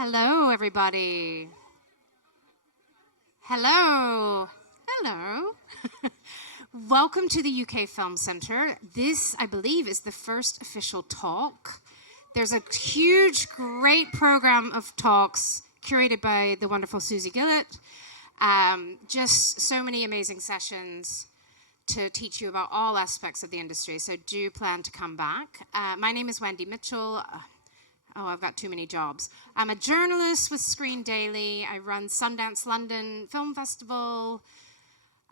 Hello, everybody. Hello. Hello. Welcome to the UK Film Centre. This, I believe, is the first official talk. There's a huge, great program of talks curated by the wonderful Susie Gillett. Just so many amazing sessions to teach you about all aspects of the industry. So do plan to come back. My name is Wendy Mitchell. I've got too many jobs. I'm a journalist with Screen Daily. I run Sundance London Film Festival.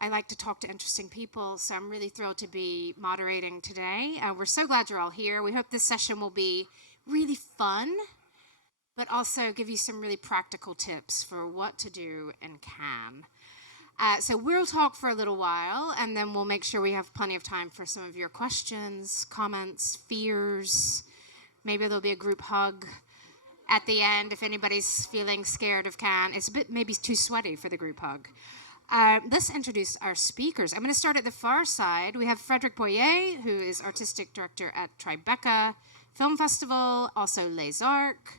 I like to talk to interesting people, so I'm really thrilled to be moderating today. We're so glad you're all here. We hope this session will be really fun, but also give you some really practical tips for what to do in Cannes. So we'll talk for a little while, and then we'll make sure we have plenty of time for some of your questions, comments, fears. Maybe there'll be a group hug at the end if anybody's feeling scared of Cannes. It's a bit maybe too sweaty for the group hug. Let's introduce our speakers. I'm going to start at the far side. We have Frédéric Boyer, who is artistic director at Tribeca Film Festival, also Les Arcs,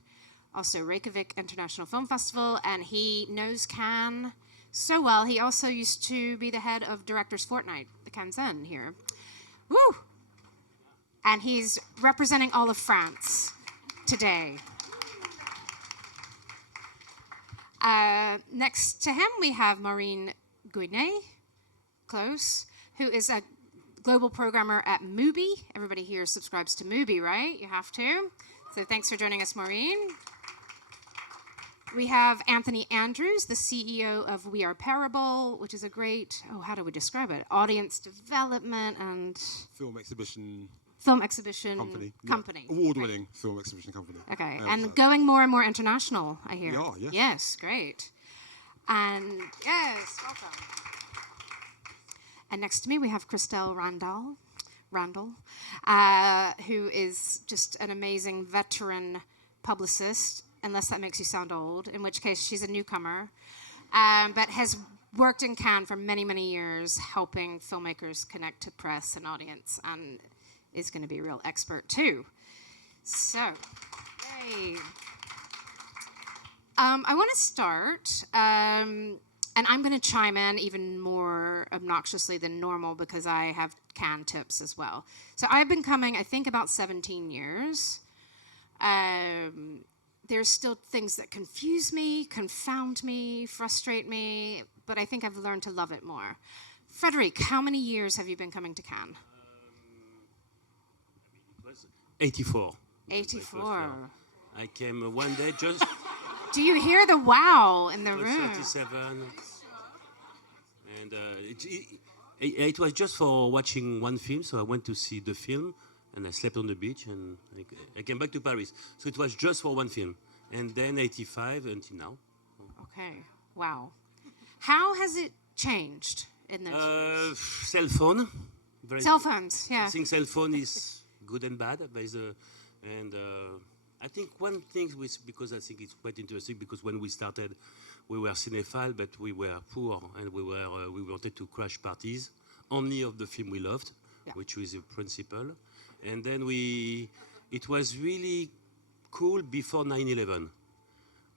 also Reykjavik International Film Festival, and he knows Cannes so well. He also used to be the head of Directors Fortnight, the Cannes here. Woo! And he's representing all of France today. Next to him, we have Maureen Guinet, close, who is a global programmer at Mubi. Everybody here subscribes to Mubi, right? You have to. So thanks for joining us, Maureen. We have Anthony Andrews, the CEO of We Are Parable, which is a great, how do we describe it? Audience development and... Film exhibition company. Award-winning right. film exhibition company. Okay, and going more and more international, I hear. Yeah, yes. Yes, great. And yes, welcome. And next to me, we have Christelle Randall, who is just an amazing veteran publicist, unless that makes you sound old, in which case she's a newcomer, but has worked in Cannes for many, many years, helping filmmakers connect to press and audience, and is going to be a real expert too. So, yay. I want to start, and I'm going to chime in even more obnoxiously than normal because I have Cannes tips as well. So I've been coming, I think, about 17 years. There's still things that confuse me, confound me, frustrate me, but I think I've learned to love it more. Frédéric, how many years have you been coming to Cannes? 84. 84. I came one day just... Do you hear the wow in the room? 37. And it was just for watching one film, so I went to see the film, and I slept on the beach, and I came back to Paris. So it was just for one film. And then 85 until now. Okay, wow. How has it changed in the... Cell phone. Cell phones, yeah. I think cell phone is... good and bad. I think one thing, because I think it's quite interesting, because when we started, we were cinephile, but we were poor, and we wanted to crash parties, only of the film we loved, yeah. Which was a principle. And then it was really cool before 9/11.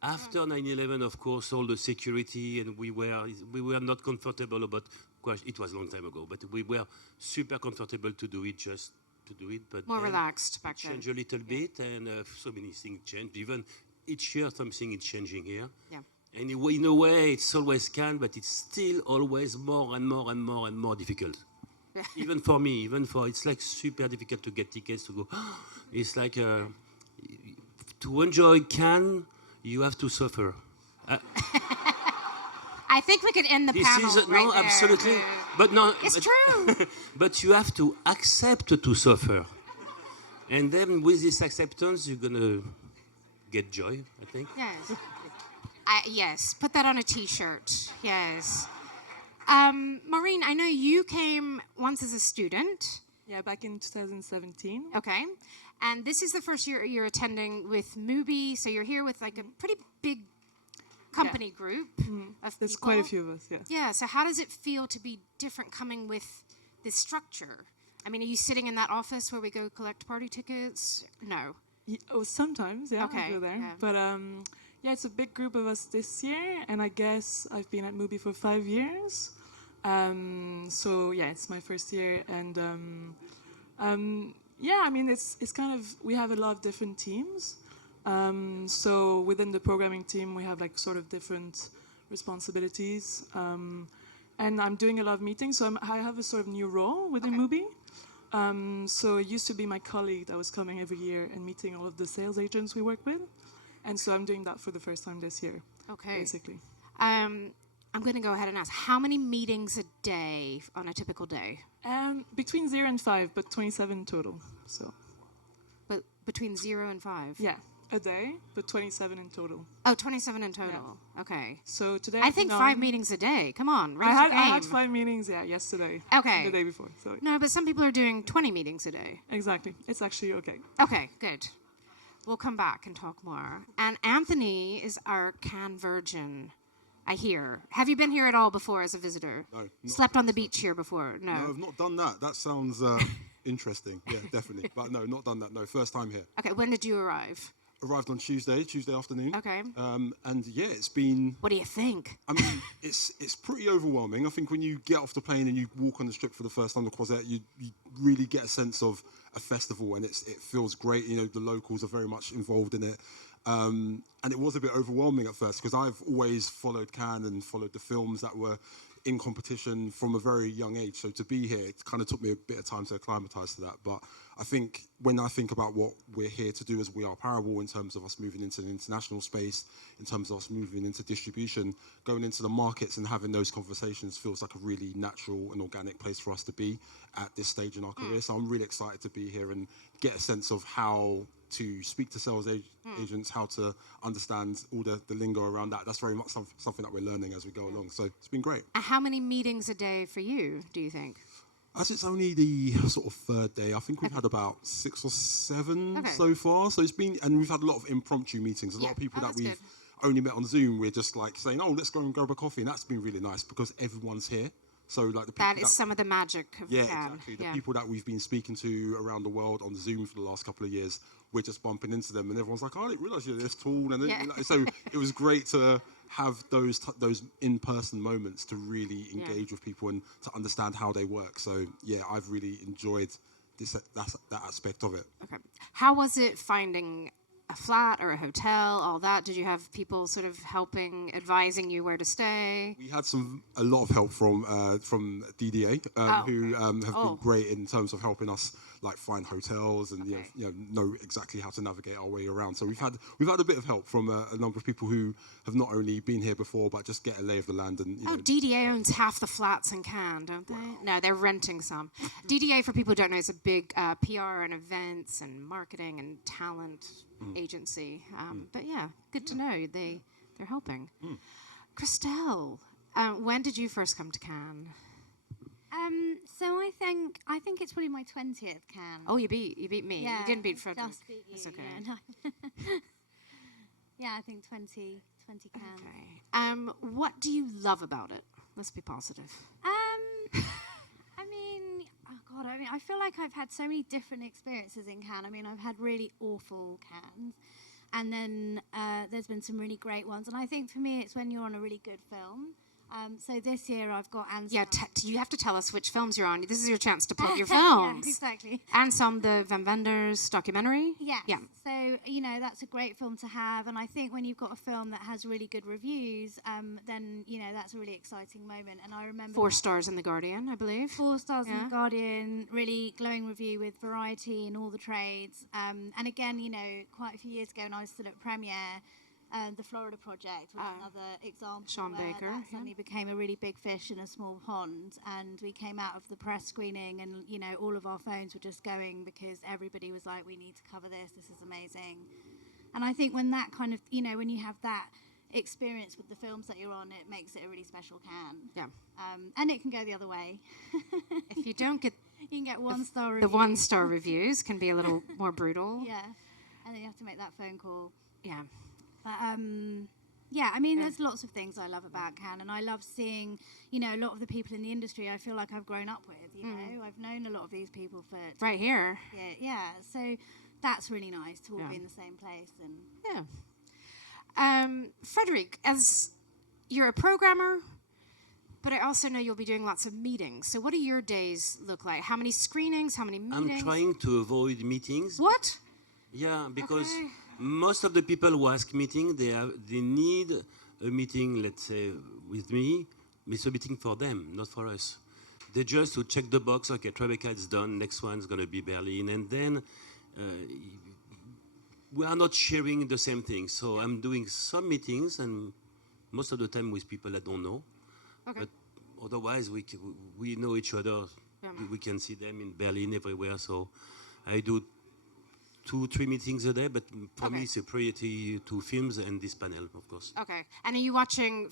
After 9/11, of course, all the security, and we were not comfortable about crash. It was a long time ago, but we were super comfortable to do it just to do it, but more relaxed back then. Changed a little bit, and so many things changed. Even each year, something is changing here. Yeah. And in a way, it's always can, but it's still always more and more and more and more difficult. Even for me, it's like super difficult to get tickets to go. It's like to enjoy Cannes, you have to suffer. I think we could end the panel right no, there. Absolutely. But no, it's true. But you have to accept to suffer. And then with this acceptance, you're going to get joy, I think. Yes. Yes, put that on a T-shirt. Yes. Maureen, I know you came once as a student. Yeah, back in 2017. Okay. And this is the first year you're attending with Mubi, so you're here with like a pretty big company group of people. There's quite a few of us, yeah. Yeah, so how does it feel to be different coming with this structure? I mean, are you sitting in that office where we go collect party tickets? No. Sometimes, yeah, okay, I go there. Yeah. But Yeah, it's a big group of us this year, and I guess I've been at Mubi for 5 years. So yeah, it's my first year, and yeah, I mean, it's kind of, we have a lot of different teams. So within the programming team, we have like sort of different responsibilities. And I'm doing a lot of meetings, so I have a sort of new role within Mubi. So it used to be my colleague that was coming every year and meeting all of the sales agents we work with. And so I'm doing that for the first time this year, basically. I'm going to go ahead and ask, how many meetings a day on a typical day? Between 0 and 5, but 27 total. So. But between 0 and 5? Yeah, a day, but 27 in total. Oh, 27 in total. Yeah. Okay. So today I think 5 meetings a day. Come on, I had 5 meetings, yesterday. Okay. The day before. So. No, but some people are doing 20 meetings a day. Exactly. It's actually okay. Okay, good. We'll come back and talk more. And Anthony is our Cannes virgin, I hear. Have you been here at all before as a visitor? No. Slept on the beach here before? No. No, I've not done that. That sounds interesting. Yeah, definitely. But no, not done that. No, first time here. Okay, when did you arrive? Arrived on Tuesday afternoon. Okay. And yeah, it's been... What do you think? I mean, it's pretty overwhelming. I think when you get off the plane and you walk on the strip for the first time to Croisette, you really get a sense of a festival, and it feels great. You know, the locals are very much involved in it. And it was a bit overwhelming at first because I've always followed Cannes and followed the films that were in competition from a very young age. So to be here, it kind of took me a bit of time to acclimatise to that. But I think when I think about what we're here to do as We Are Parable in terms of us moving into the international space, in terms of us moving into distribution, going into the markets and having those conversations feels like a really natural and organic place for us to be at this stage in our career. So I'm really excited to be here and get a sense of how to speak to sales agents, how to understand all the lingo around that. That's very much something that we're learning as we go along. So it's been great. How many meetings a day for you, do you think? As it's only the sort of third day, I think we've had about 6 or 7 so far. So it's been, and we've had a lot of impromptu meetings. A lot of people that we've only met on Zoom, we're just like saying, oh, let's go and grab a coffee. And that's been really nice because everyone's here. So like the people that is some of the magic of Cannes. Exactly. The people that we've been speaking to around the world on Zoom for the last couple of years, we're just bumping into them, and everyone's like, "Oh, I didn't realise you're this tall." And so it was great to have those in-person moments to really engage with people and to understand how they work. So yeah, I've really enjoyed that aspect of it. Okay. How was it finding a flat or a hotel, all that? Did you have people sort of helping, advising you where to stay? We had a lot of help from DDA, who have been great in terms of helping us like find hotels and know exactly how to navigate our way around. So we've had a bit of help from a number of people who have not only been here before but just get a lay of the land. And DDA owns half the flats in Cannes, don't they? Wow. No, they're renting some. DDA, for people who don't know, is a big PR and events and marketing and talent agency. But yeah, good to know they're helping. Christelle, when did you first come to Cannes? So I think it's probably my 20th Cannes. Oh, you beat me. Yeah, you didn't beat Frédéric. Just beat you. That's okay. Yeah, no. Yeah, I think 20 Cannes. Okay. What do you love about it? Let's be positive. I mean, I feel like I've had so many different experiences in Cannes. I mean, I've had really awful Cannes, and then there's been some really great ones. And I think for me, it's when you're on a really good film. So this year I've got Anselm. Yeah, you have to tell us which films you're on. This is your chance to plug your films. Yeah, exactly. Anselm, the Van Wenders documentary. Yes. Yeah. So, that's a great film to have. And I think when you've got a film that has really good reviews, then, that's a really exciting moment. And I remember 4 stars in The Guardian, I believe. 4 stars in The Guardian, really glowing review with Variety and all the trades. And again, quite a few years ago when I was still at Premiere, the Florida Project was another example. Sean Baker. That suddenly became a really big fish in a small pond, and we came out of the press screening, and all of our phones were just going because everybody was like, "We need to cover this. This is amazing." And I think when that kind of, when you have that experience with the films that you're on, it makes it a really special Cannes. Yeah. And it can go the other way. If you don't get, you can get 1-star reviews. The 1-star reviews can be a little more brutal. Yeah, and then you have to make that phone call. Yeah. But there's lots of things I love about Cannes, and I love seeing, a lot of the people in the industry I feel like I've grown up with, I've known a lot of these people for... Right here. Yeah, so that's really nice to all be in the same place. And Frédéric, as you're a programmer, but I also know you'll be doing lots of meetings. So what do your days look like? How many screenings? How many meetings? I'm trying to avoid meetings. What? Yeah, because Okay. most of the people who ask meeting, they need a meeting, let's say, with me. It's a meeting for them, not for us. They just to check the box. Okay, Tribeca is done. Next one's going to be Berlin, and then we are not sharing the same thing. So I'm doing some meetings, and most of the time with people I don't know. Okay. But otherwise, we know each other. We can see them in Berlin, everywhere. So I do 2-3 meetings a day, but for me it's a priority to films and this panel, of course. Okay. And are you watching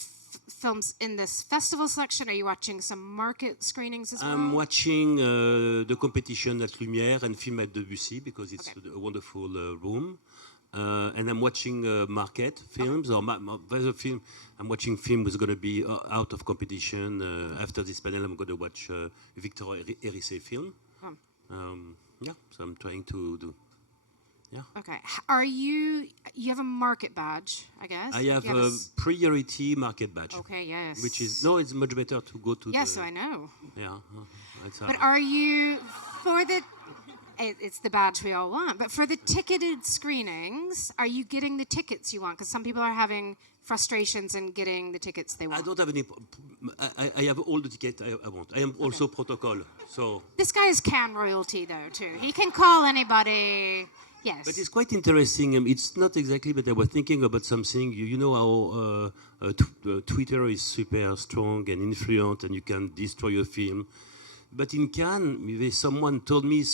films in this festival selection? Are you watching some market screenings as well? I'm watching the competition at Lumière and Film at Debussy because it's a wonderful room. And I'm watching market films, or there's a film. I'm watching film is going to be out of competition. After this panel, I'm going to watch Victor Hérissé film. Yeah, so I'm trying to do. Yeah. Okay. Are you have a market badge, I guess? I have a priority market badge. Okay, yes. Which is, no, it's much better to go to Yes, I know. Yeah. But are you, for the, it's the badge we all want, but for the ticketed screenings, are you getting the tickets you want? Because some people are having frustrations in getting the tickets they want. I don't have any, I have all the tickets I want. I am also protocol, so. This guy is can royalty though, too. He can call anybody. Yes. But it's quite interesting. It's not exactly, but I was thinking about something. You know how Twitter is super strong and influent, and you can destroy a film. But in Cannes, someone told me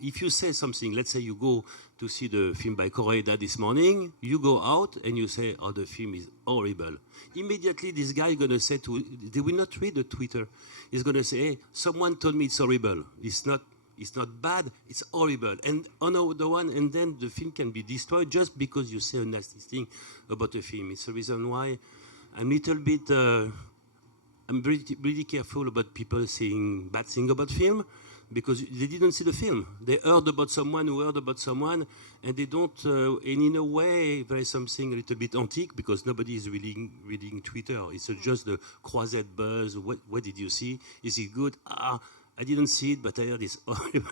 if you say something, let's say you go to see the film by Croisette this morning, you go out and you say, oh, the film is horrible. Immediately, this guy is going to say, they will not read the Twitter. He's going to say, hey, someone told me it's horrible. It's not bad, it's horrible. And another one, and then the film can be destroyed just because you say a nasty thing about a film. It's the reason why I'm a little bit, I'm really careful about people saying bad things about film because they didn't see the film. They heard about someone who heard about someone, and they don't, and in a way, there is something a little bit antique because nobody is reading Twitter. It's just the Croisette buzz. What did you see? Is it good? I didn't see it, but I heard it's horrible,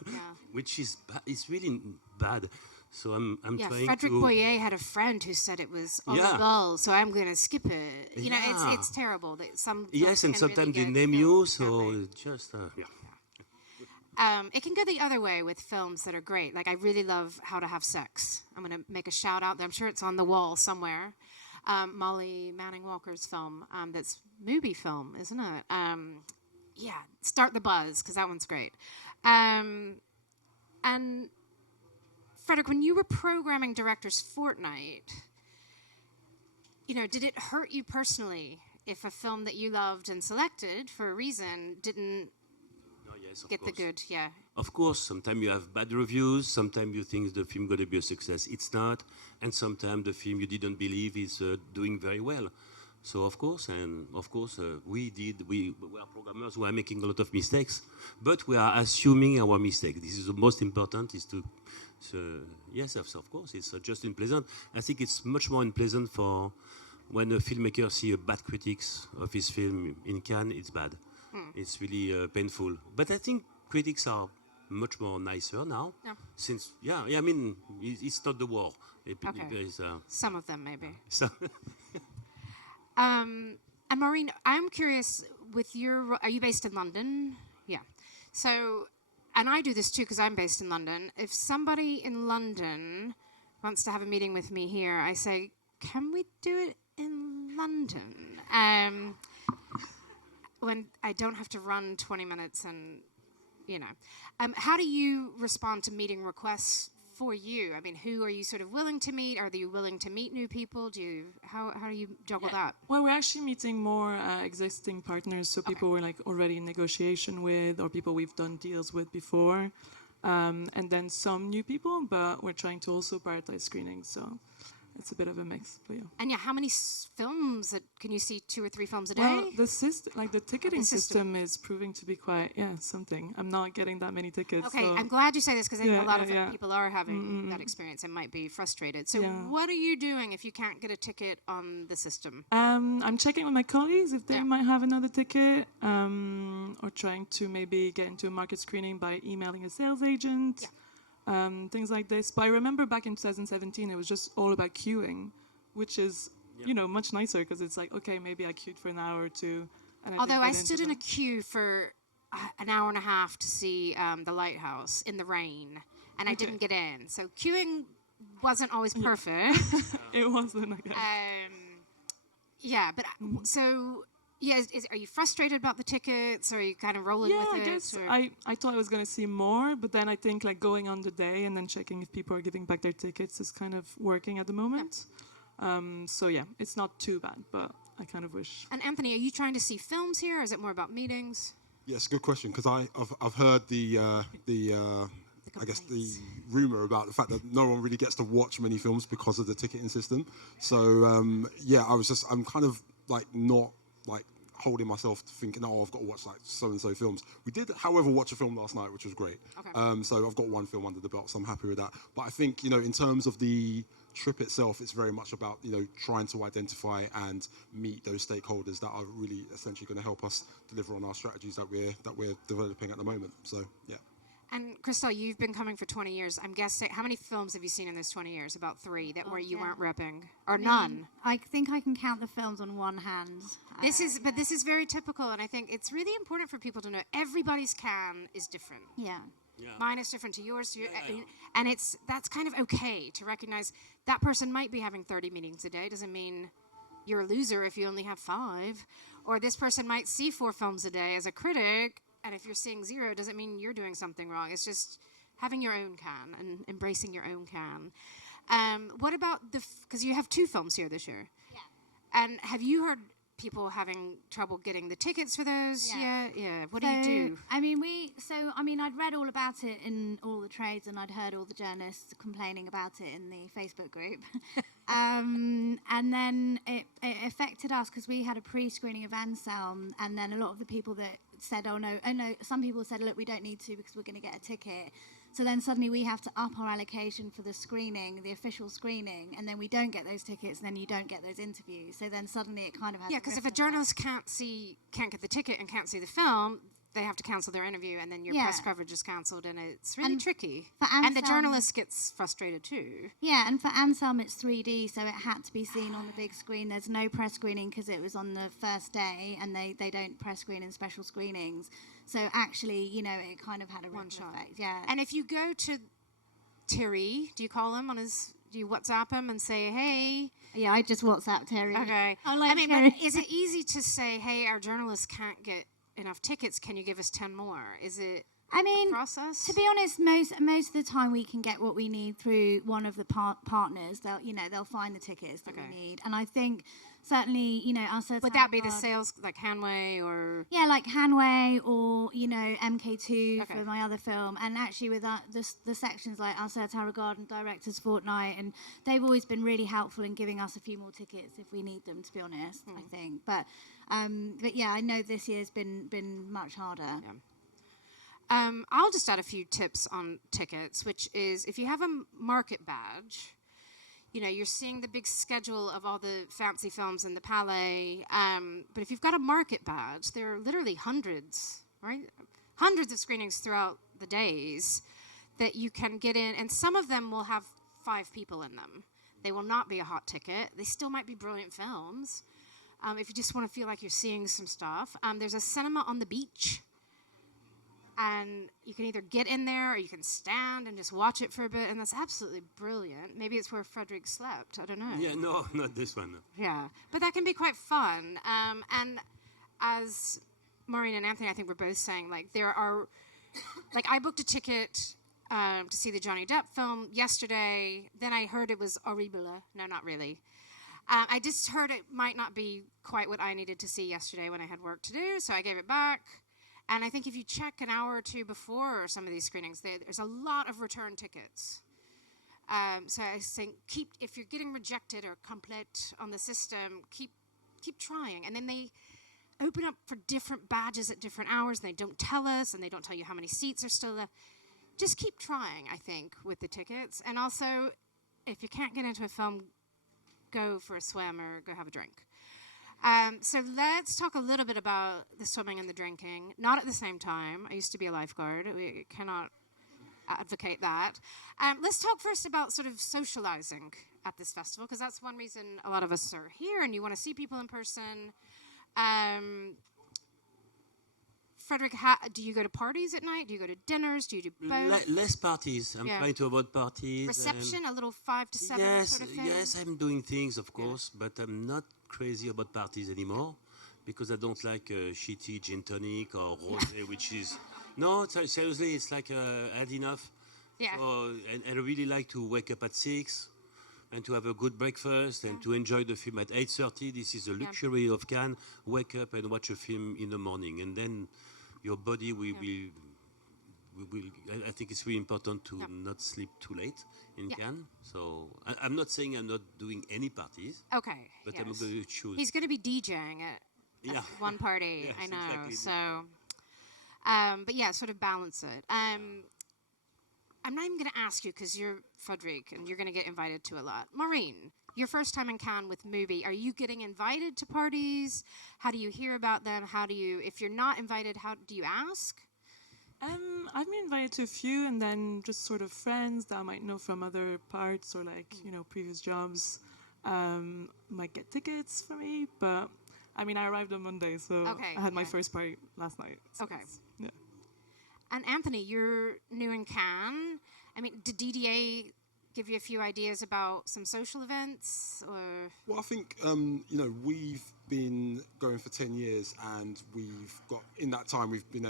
which is it's really bad. So I'm trying Frédéric to. Boyer had a friend who said it was horrible, so I'm going to skip it. You know, it's terrible. That some yes, and sometimes they name you, so just it can go the other way with films that are great. Like I really love How to Have Sex. I'm going to make a shout out there. I'm sure it's on the wall somewhere. Molly Manning Walker's film. That's movie film, isn't it? Yeah, Start the Buzz, because that one's great. And Frédéric, when you were programming Director's Fortnight, you know, did it hurt you personally if a film that you loved and selected for a reason didn't get the good? Yeah. Of course, sometimes you have bad reviews, sometimes you think the film going to be a success. It's not, and sometimes the film you didn't believe is doing very well. So of course, we are programmers who are making a lot of mistakes, but we are assuming our mistake. This is the most important, is to, yes, of course, it's just unpleasant. I think it's much more unpleasant for when a filmmaker sees a bad critics of his film in Cannes, it's bad. It's really painful. But I think critics are much more nicer now. Yeah. Since, I mean, it's not the war. Some of them, maybe. And Maureen, I'm curious, are you based in London? Yeah. So, and I do this too because I'm based in London. If somebody in London wants to have a meeting with me here, I say, can we do it in London? When I don't have to run 20 minutes and, you know. How do you respond to meeting requests for you? I mean, who are you sort of willing to meet? Are you willing to meet new people? How do you juggle that? Well, we're actually meeting more existing partners, so people we're like already in negotiation with, or people we've done deals with before, and then some new people. But we're trying to also prioritize screenings. So it's a bit of a mix. But yeah. And yeah, how many films can you see? 2 or 3 films a day? Well, the ticketing system is proving to be quite something. I'm not getting that many tickets. Okay, so I'm glad you say this, because I think a lot of people are having that experience and might be frustrated. So what are you doing if you can't get a ticket on the system? I'm checking with my colleagues if they might have another ticket, or trying to maybe get into a market screening by emailing a sales agent. Yeah. Things like this. But I remember back in 2017, it was just all about queuing, which is, much nicer, because it's like, okay, maybe I queued for an hour or two. And Although I stood in a queue for an hour and a half to see The Lighthouse in the rain, and I didn't get in. So queuing wasn't always perfect. It wasn't, I guess. So... Yeah, are you frustrated about the tickets, or are you kind of rolling with it? Yeah, I guess I thought I was going to see more, but then I think like going on the day and then checking if people are giving back their tickets is kind of working at the moment. So yeah, it's not too bad, but I kind of wish. And Anthony, are you trying to see films here, or is it more about meetings? Yes, good question, because I've heard the I guess the rumor about the fact that no one really gets to watch many films because of the ticketing system. So I'm kind of like not like holding myself thinking, oh, I've got to watch like so-and-so films. We did, however, watch a film last night, which was great. Okay. So I've got 1 film under the belt, so I'm happy with that. But I think, in terms of the trip itself, it's very much about, trying to identify and meet those stakeholders that are really essentially going to help us deliver on our strategies that we're developing at the moment. So, yeah. And Christelle, you've been coming for 20 years. I'm guessing, how many films have you seen in those 20 years? About 3 where you weren't repping, or none? I think I can count the films on one hand. This is very typical, and I think it's really important for people to know everybody's can is different. Yeah. Mine is different to yours, and that's kind of okay to recognize that person might be having 30 meetings a day. Doesn't mean you're a loser if you only have 5, or this person might see 4 films a day as a critic. And if you're seeing 0, doesn't mean you're doing something wrong. It's just having your own can and embracing your own can. What about because you have 2 films here this year. Yeah. And have you heard people having trouble getting the tickets for those? Yeah. What do you do? I'd read all about it in all the trades, and I'd heard all the journalists complaining about it in the Facebook group. And then it affected us because we had a pre-screening of Anselm, and then a lot of the people that said, oh no, some people said, look, we don't need to because we're going to get a ticket. So then suddenly we have to up our allocation for the screening, the official screening, and then we don't get those tickets, and then you don't get those interviews. So then suddenly it kind of has because if a journalist can't get the ticket and can't see the film, they have to cancel their interview, and then your press coverage is cancelled, and it's really tricky. And the journalist gets frustrated too. Yeah, and for Anselm it's 3D, so it had to be seen on the big screen. There's no press screening because it was on the first day, and they don't press screen in special screenings. So actually, it kind of had a ripple effect. Yeah. And if you go to Thierry, do you call him do you WhatsApp him and say, hey? Yeah, I just WhatsApp Thierry. Okay. Thierry. But is it easy to say, hey, our journalists can't get enough tickets, can you give us 10 more? Is it a process? To be honest, most of the time we can get what we need through one of the partners. They'll find the tickets that we need. And I think certainly, would that be the sales, like Hanway or? Yeah, like Hanway or, MK2 for my other film. And actually with the sections like Our Tower Garden, Directors Fortnight, and they've always been really helpful in giving us a few more tickets if we need them, to be honest, I think. But yeah, I know this year's been much harder. Yeah. I'll just add a few tips on tickets, which is if you have a market badge, you're seeing the big schedule of all the fancy films in the Palais. But if you've got a market badge, there are literally hundreds, right? Hundreds of screenings throughout the days that you can get in, and some of them will have 5 people in them. They will not be a hot ticket. They still might be brilliant films. If you just want to feel like you're seeing some stuff. There's a cinema on the beach. And you can either get in there or you can stand and just watch it for a bit, and that's absolutely brilliant. Maybe it's where Frédéric slept. I don't know. Yeah, no, not this one. Yeah, but that can be quite fun. And as Maureen and Anthony, I think we're both saying, there are, I booked a ticket to see the Johnny Depp film yesterday. Then I heard it was horrible. No, not really. I just heard it might not be quite what I needed to see yesterday when I had work to do, so I gave it back. And I think if you check an hour or 2 before some of these screenings, there's a lot of return tickets. So I think if you're getting rejected or complete on the system, keep trying. And then they open up for different badges at different hours, and they don't tell us, and they don't tell you how many seats are still left. Just keep trying, I think, with the tickets. And also, if you can't get into a film, go for a swim or go have a drink. So let's talk a little bit about the swimming and the drinking. Not at the same time. I used to be a lifeguard. We cannot advocate that. Let's talk first about sort of socializing at this festival, because that's one reason a lot of us are here, and you want to see people in person. Frédéric, do you go to parties at night? Do you go to dinners? Do you do both? Less parties. I'm trying to avoid parties. Reception, a little 5 to 7 sort of thing? Yes, I'm doing things, of course, but I'm not crazy about parties anymore, because I don't like shitty gin tonic or rosé, which is... No, seriously, it's like I had enough. Yeah. So, and I really like to wake up at 6 and to have a good breakfast and to enjoy the film at 8:30. This is the luxury of Cannes. Wake up and watch a film in the morning, and then your body will I think it's really important to not sleep too late in Cannes. So I'm not saying I'm not doing any parties. Okay. But I'm going to choose. He's going to be DJing at one party. Yes, I know. exactly. So, but yeah, sort of balance it. I'm not even going to ask you because you're Frédéric and you're going to get invited to a lot. Maureen, your first time in Cannes with Mubi, are you getting invited to parties? How do you hear about them? If you're not invited, how do you ask? I've been invited to a few, and then just sort of friends that I might know from other parts or previous jobs might get tickets for me. But I mean, I arrived on Monday, so I had my first party last night. So yeah. And Anthony, you're new in Cannes. I mean, did DDA give you a few ideas about some social events? Or? Well, I think, we've been going for 10 years, and in that time, we've been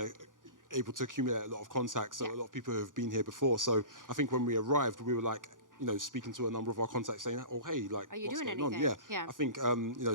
able to accumulate a lot of contacts. So a lot of people who have been here before. So I think when we arrived, we were speaking to a number of our contacts saying, oh, hey, are you what's doing going anything? on? Yeah. I think,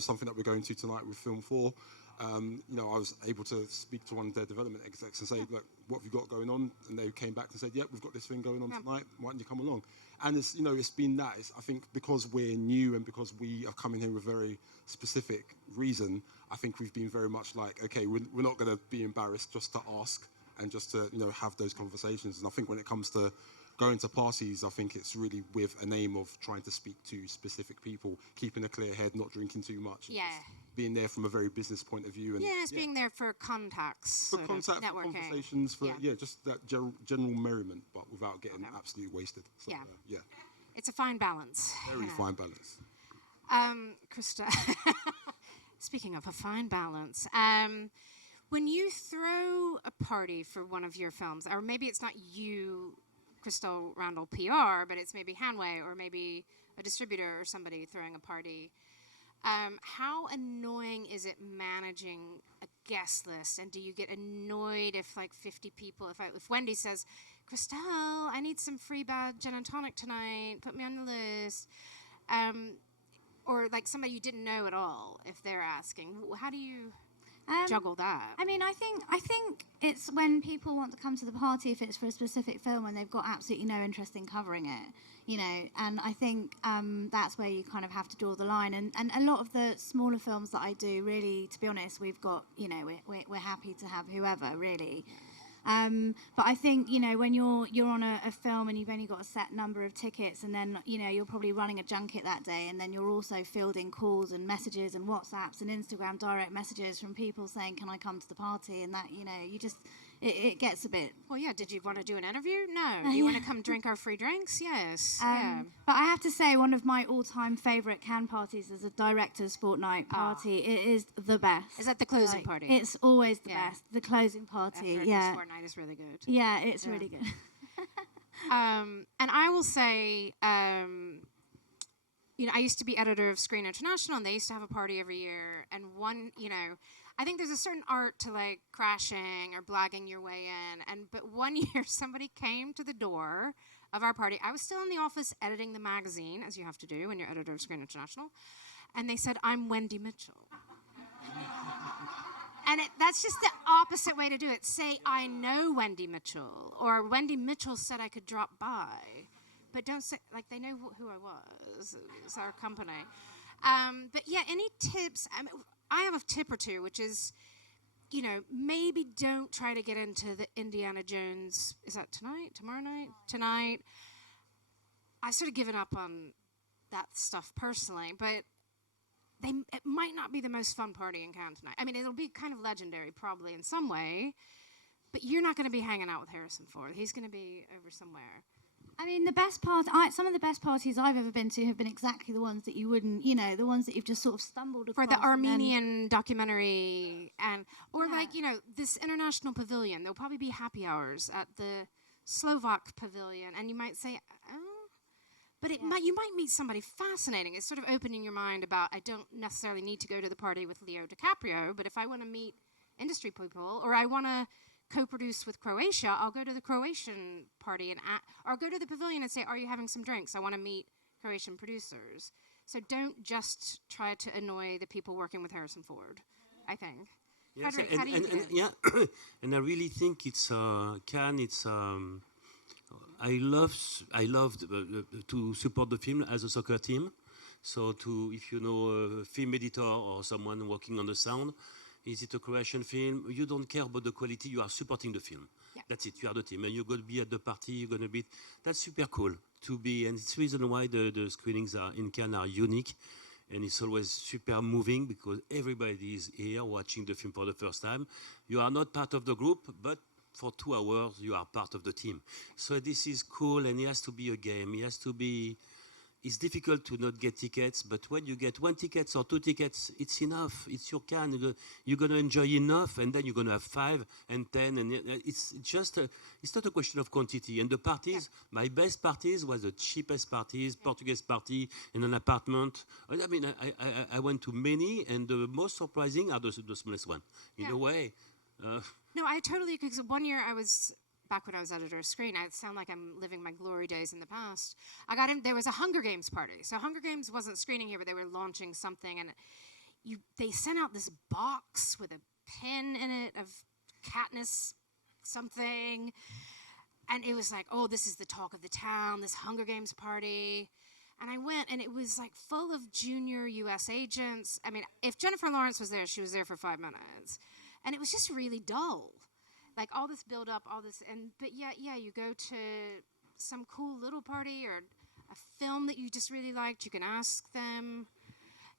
something that we're going to tonight with Film 4, I was able to speak to one of their development execs and say, look, what have you got going on? And they came back and said, we've got this thing going on tonight. Why don't you come along? And it's been that. I think because we're new and because we are coming here with a very specific reason, I think we've been very much like, okay, we're not going to be embarrassed just to ask and just to, have those conversations. And I think when it comes to going to parties, I think it's really with an aim of trying to speak to specific people, keeping a clear head, not drinking too much. Yeah. Being there from a very business point of view. And being there for contacts. For contact, for conversations, for just that general merriment, but without getting absolutely wasted. So, It's a fine balance. Very fine balance. Christelle, speaking of a fine balance, when you throw a party for one of your films, or maybe it's not you, Christelle Randall PR, but it's maybe Hanway or maybe a distributor or somebody throwing a party, how annoying is it managing a guest list? And do you get annoyed if 50 people, if Wendy says, Christelle, I need some free bad gin and tonic tonight, put me on the list, or somebody you didn't know at all, if they're asking, how do you juggle that? I mean, I think it's when people want to come to the party, if it's for a specific film and they've got absolutely no interest in covering it, and I think that's where you kind of have to draw the line. And a lot of the smaller films that I do, really, to be honest, we've got, we're happy to have whoever, really. But I think, when you're on a film and you've only got a set number of tickets, and then, you're probably running a junket that day, and then you're also fielding calls and messages and WhatsApps and Instagram direct messages from people saying, can I come to the party? And that, it gets a bit... Well, yeah, did you want to do an interview? No. Do you want to come drink our free drinks? Yes. But I have to say, one of my all-time favourite Cannes parties is a director's fortnight party. It is the best. Is that the closing party? It's always the best. The closing party, After fortnight is really good. Yeah, it's really good. And I will say, I used to be editor of Screen International, and they used to have a party every year. And I think there's a certain art to crashing or blagging your way in. But one year somebody came to the door of our party. I was still in the office editing the magazine, as you have to do when you're editor of Screen International. And they said, I'm Wendy Mitchell. And that's just the opposite way to do it. Say, I know Wendy Mitchell. Or Wendy Mitchell said I could drop by. but don't say, like, they know who I was. It's our company. But yeah, any tips? I have a tip or two, which is, you know, maybe don't try to get into the Indiana Jones. Is that tonight? Tomorrow night? Tonight? I've sort of given up on that stuff personally, but it might not be the most fun party in Cannes tonight. I mean, it'll be kind of legendary probably in some way, but you're not going to be hanging out with Harrison Ford. He's going to be over somewhere. I mean, some of the best parties I've ever been to have been exactly the ones that you wouldn't, you know, the ones that you've just sort of stumbled across. For the Armenian documentary, or like, you know, this international pavilion, there'll probably be happy hours at the Slovak pavilion, and you might say, oh, but you might meet somebody fascinating. It's sort of opening your mind about, I don't necessarily need to go to the party with Leo DiCaprio, but if I want to meet industry people, or I want to co-produce with Croatia, I'll go to the Croatian party or go to the pavilion and say, are you having some drinks? I want to meet Croatian producers. So don't just try to annoy the people working with Harrison Ford, I think. Yes, Frédéric, how do you do it? yeah, and I really think it's Cannes. It's I love to support the film as a soccer team. So if you know a film editor or someone working on the sound, is it a Croatian film? You don't care about the quality. You are supporting the film. Yeah. That's it. You are the team, and you're going to be at the party. You're going to be. That's super cool to be, and it's the reason why the screenings in Cannes are unique, and it's always super moving because everybody is here watching the film for the first time. You are not part of the group, but for 2 hours you are part of the team. So this is cool, and it has to be a game. It has to be. It's difficult to not get tickets, but when you get 1 ticket or 2 tickets, it's enough. It's your Cannes. You're going to enjoy enough, and then you're going to have 5 and 10. And it's just, it's not a question of quantity. And the parties, my best parties was the cheapest parties, Portuguese party in an apartment. I mean, I went to many, and the most surprising are the smallest one, in a way. No, I totally agree. Because one year I was... Back when I was editor of Screen, I sound like I'm living my glory days in the past. There was a Hunger Games party. So Hunger Games wasn't screening here, but they were launching something, and they sent out this box with a pin in it of Katniss something, and it was like, oh, this is the talk of the town, this Hunger Games party. And I went, and it was like full of junior U.S. agents. I mean, if Jennifer Lawrence was there, she was there for 5 minutes. And it was just really dull. Like all this build up, but you go to some cool little party or a film that you just really liked, you can ask them,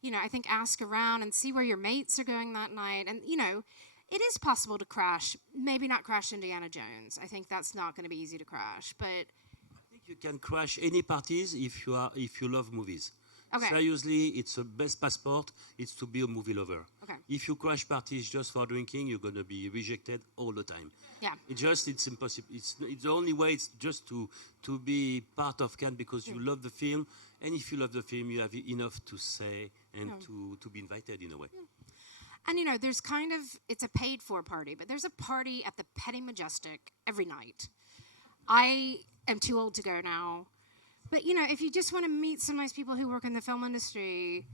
you know, I think ask around and see where your mates are going that night. And, you know, it is possible to crash, maybe not crash Indiana Jones. I think that's not going to be easy to crash, but. I think you can crash any parties if you love movies. Okay. Seriously, it's the best passport. It's to be a movie lover. Okay. If you crash parties just for drinking, you're going to be rejected all the time. Yeah. It's impossible. It's the only way. It's just to be part of Cannes because you love the film, and if you love the film, you have enough to say and to be invited in a way. Yeah. And you know, there's it's a paid-for party, but there's a party at the Petty Majestic every night. I am too old to go now. But, you know, if you just want to meet some nice people who work in the film industry,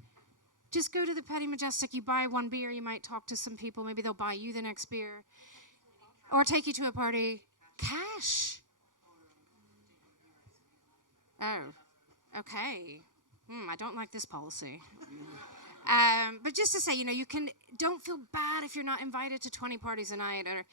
just go to the Petty Majestic. You buy 1 beer. You might talk to some people. Maybe they'll buy you the next beer. Or take you to a party. Cash. Oh, okay. I don't like this policy. But just to say, you know, don't feel bad if you're not invited to 20 parties a night, or,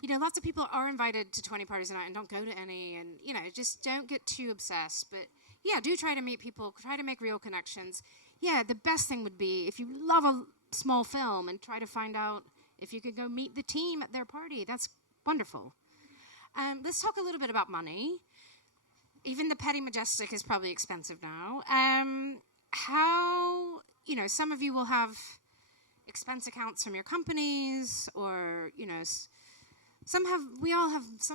you know, lots of people are invited to 20 parties a night and don't go to any, and, you know, just don't get too obsessed. But, yeah, do try to meet people, try to make real connections. Yeah, the best thing would be if you love a small film and try to find out if you could go meet the team at their party. That's wonderful. Let's talk a little bit about money. Even the Petty Majestic is probably expensive now. You know, some of you will have expense accounts from your companies, or, you know, some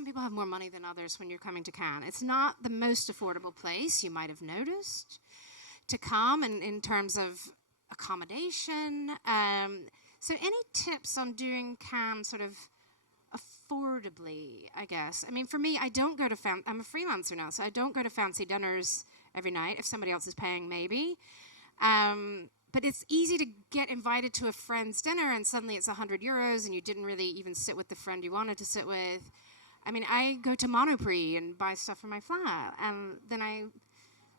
people have more money than others when you're coming to Cannes. It's not the most affordable place, you might have noticed, to come in terms of accommodation. So any tips on doing Cannes sort of affordably, I guess? I mean, for me, I don't go to I'm a freelancer now, so I don't go to fancy dinners every night. If somebody else is paying, maybe. But it's easy to get invited to a friend's dinner and suddenly it's €100 and you didn't really even sit with the friend you wanted to sit with. I mean, I go to Monoprix and buy stuff for my flat, and then I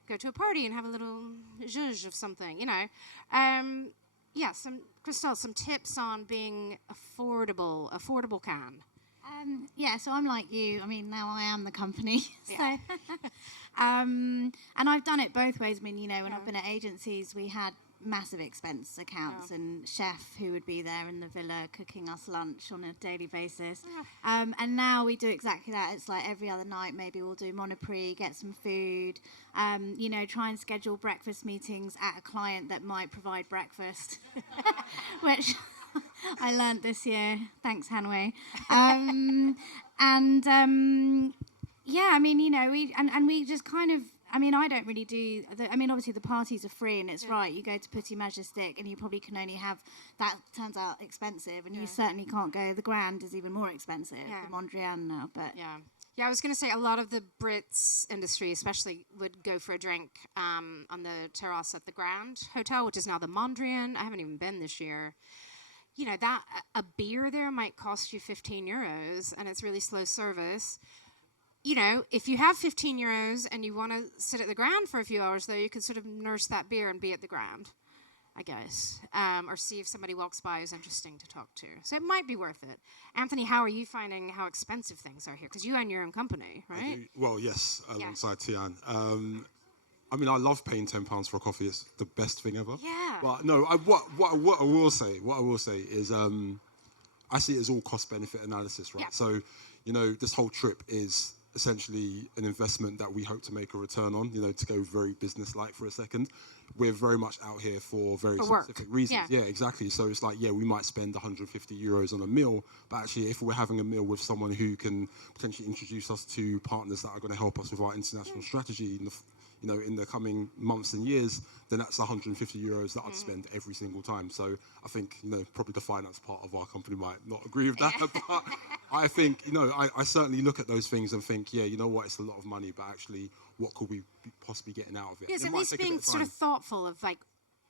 go to a party and have a little zhuzh of something, you know. Yeah, Christelle, some tips on being affordable can. Yeah, so I'm like you. I mean, now I am the company. So, and I've done it both ways. I mean, you know, when I've been at agencies, we had massive expense accounts and chef who would be there in the villa cooking us lunch on a daily basis. And now we do exactly that. It's like every other night, maybe we'll do Monoprix, get some food, you know, try and schedule breakfast meetings at a client that might provide breakfast, which I learned this year. Thanks, Hanway. Yeah, I mean, you know, we just kind of, I mean, I don't really do, I mean, obviously the parties are free, and it's right, you go to Petit Majestic and you probably can only have, that turns out expensive, and you certainly can't go, the Grand is even more expensive, the Mondrian now, but... Yeah, I was going to say a lot of the Brits industry especially would go for a drink on the terrace at the Grand Hotel, which is now the Mondrian. I haven't even been this year. You know, that a beer there might cost you 15 euros, and it's really slow service. You know, if you have 15 euros and you want to sit at the Grand for a few hours, though, you can sort of nurse that beer and be at the Grand, I guess, or see if somebody walks by who's interesting to talk to. So it might be worth it. Anthony, how are you finding how expensive things are here? Because you own your own company, right? Well, yes, alongside Tian. I mean, I love paying £10 for a coffee. It's the best thing ever. Yeah. But no, what I will say is, I see it as all cost-benefit analysis, right? Yeah. So, you know, this whole trip is essentially an investment that we hope to make a return on, you know, to go very business-like for a second. We're very much out here for very specific reasons. Yeah, exactly. So it's like, yeah, we might spend 150 euros on a meal, but actually if we're having a meal with someone who can potentially introduce us to partners that are going to help us with our international strategy in the coming months and years, then that's 150 euros that I'd spend every single time. So I think, you know, probably the finance part of our company might not agree with that, but I think, you know, I certainly look at those things and think, yeah, you know what, it's a lot of money, but actually what could we be possibly getting out of it? Yes, at least being sort of thoughtful of like,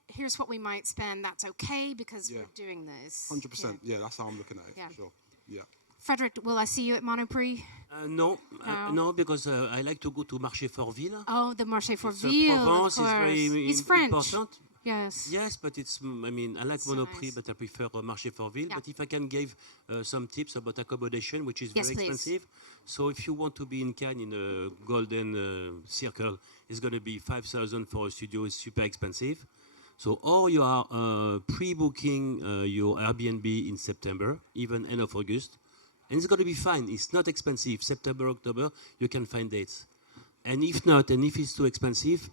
here's what we might spend, that's okay because we're doing this. 100%, yeah, that's how I'm looking at it, for sure, yeah. Frédéric, will I see you at Monoprix? No, because I like to go to Marché Fortville. Oh, the Marché Fortville, Provence of course. is very It's French. important. Yes. Yes, but it's, I mean, I like Monoprix, nice. But I prefer Marché Fortville. Yeah. But if I can give some tips about accommodation, which is very expensive. So if you want to be in Cannes in a golden circle, it's going to be 5,000 for a studio. It's super expensive. So, or you are pre-booking your Airbnb in September, even end of August. And it's going to be fine. It's not expensive. September, October, you can find dates. And if not, and if it's too expensive,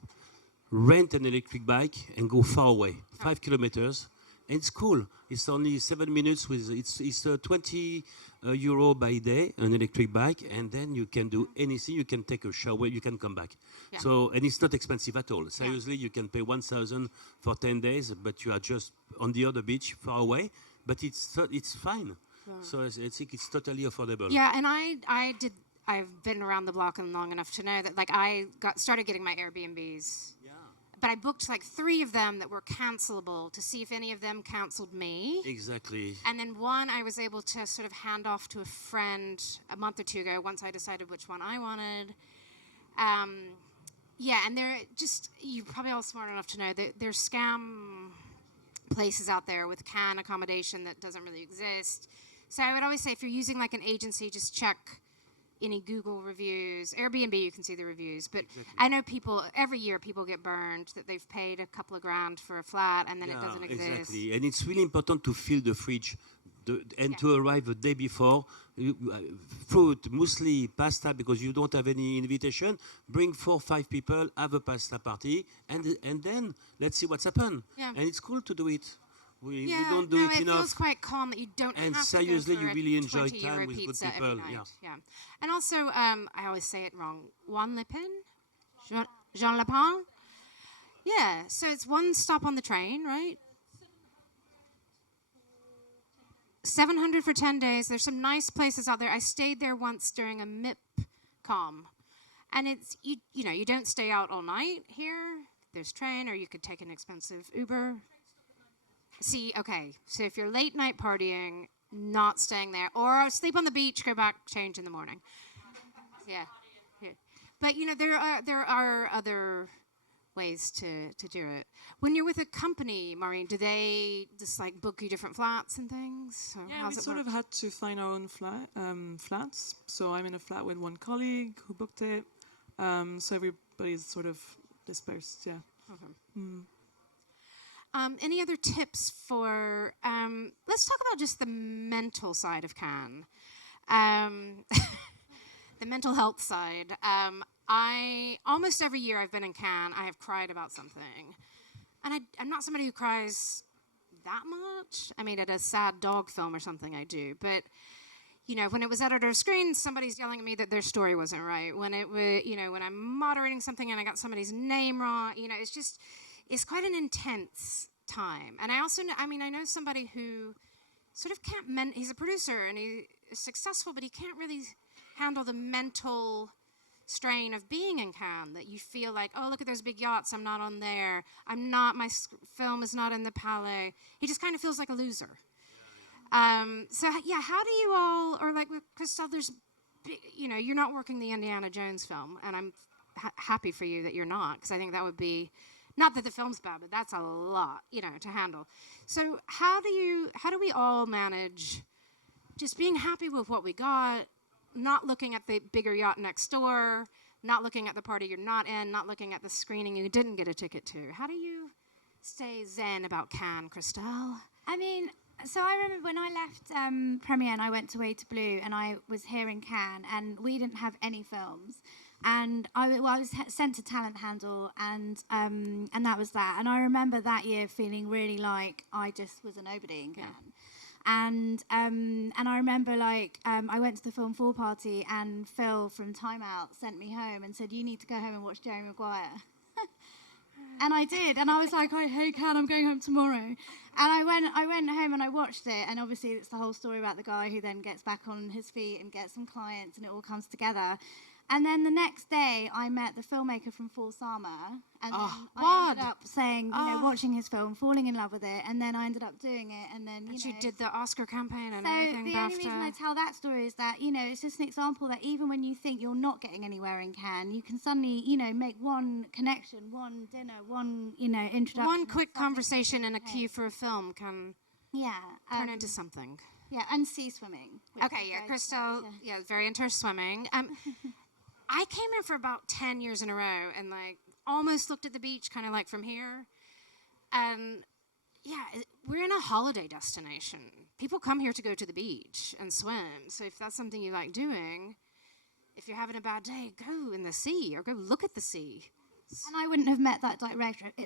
rent an electric bike and go far away, 5 kilometers. And it's cool. It's only 7 minutes with, it's 20 euro by day, an electric bike, and then you can do anything. You can take a shower, you can come back. Yeah. So, and it's not expensive at all. Seriously, you can pay 1,000 for 10 days, but you are just on the other beach, far away. But it's fine. So I think it's totally affordable. Yeah, and I've been around the block long enough to know that, like, I started getting my Airbnbs. Yeah. But I booked like 3 of them that were cancelable to see if any of them canceled me. Exactly. And then one I was able to sort of hand off to a friend a month or 2 ago once I decided which one I wanted. Yeah, and they're just, you're probably all smart enough to know that there's scam places out there with can accommodation that doesn't really exist. So I would always say if you're using like an agency, just check any Google reviews. Airbnb, you can see the reviews. But I know every year people get burned that they've paid a couple of grand for a flat and then it doesn't exist. Exactly. And it's really important to fill the fridge and to arrive the day before. Fruit, muesli, pasta, because you don't have any invitation. Bring 4 or 5 people, have a pasta party, and then let's see what's happened. Yeah. And it's cool to do it. We don't do it enough. It feels quite calm that you don't have to seriously, go for you really enjoy time Euro with good people. Yeah. And also, I always say it wrong. Juan Le Pen? Jean Le Pen? Yeah, so it's one stop on the train, right? 700 for 10 days. There's some nice places out there. I stayed there once during a MIPCOM. And it's, you know, you don't stay out all night here. There's train, or you could take an expensive Uber. See, okay, so if you're late night partying, Not staying there. Or sleep on the beach, go back, change in the morning. Yeah. But, you know, there are other ways to do it. When you're with a company, Maureen, do they just like book you different flats and things? So Yeah, we sort of had to find our own flats. So I'm in a flat with one colleague who booked it. So everybody's sort of dispersed, yeah. Okay. Any other tips for, let's talk about just the mental side of Cannes. The mental health side. Almost every year I've been in Cannes, I have cried about something. And I'm not somebody who cries that much. I mean, at a sad dog film or something I do. But, you know, when it was editor of screen, somebody's yelling at me that their story wasn't right. When it was, you know, when I'm moderating something and I got somebody's name wrong, you know, it's quite an intense time. And I also know, I know somebody who sort of can't, he's a producer and he is successful, but he can't really handle the mental strain of being in Cannes, that you feel like, oh, look at those big yachts, I'm not on there, my film is not in the Palais. He just kind of feels like a loser. So yeah, how do you all, or like with Christelle, you know, you're not working the Indiana Jones film, and I'm happy for you that you're not, because I think that would be, not that the film's bad, but that's a lot, you know, to handle. So how do we all manage just being happy with what we got, not looking at the bigger yacht next door, not looking at the party you're not in, not looking at the screening you didn't get a ticket to? How do you stay zen about Cannes, Christelle? I mean, so I remember when I left Premiere and I went to Way to Blue, and I was here in Cannes, and we didn't have any films. And I was sent to Talent Handle, and that was that. And I remember that year feeling really like I just was a nobody in Cannes. Yeah. And I remember, like, I went to the film 4 party, and Phil from Time Out sent me home and said, you need to go home and watch Jerry Maguire. And I did, and I was like, I hate Cannes, I'm going home tomorrow. And I went home and I watched it, and obviously it's the whole story about the guy who then gets back on his feet and gets some clients, and it all comes together. And then the next day, I met the filmmaker from For Sama, and then I ended up saying, you know, watching his film, falling in love with it, and then I ended up doing it, and then, you know. Did the Oscar campaign and so everything. the only reason I tell that story is that, you know, it's just an example that even when you think you're not getting anywhere in Cannes, you can suddenly, you know, make one connection, one dinner, one, you know, introduction. One quick conversation in a queue for a film can turn into something. Yeah, and sea swimming. Okay, yeah, Christelle, very into swimming. I came here for about 10 years in a row and, like, almost looked at the beach kind of like from here. And, yeah, we're in a holiday destination. People come here to go to the beach and swim. So if that's something you like doing, if you're having a bad day, go in the sea or go look at the sea. And I wouldn't have met that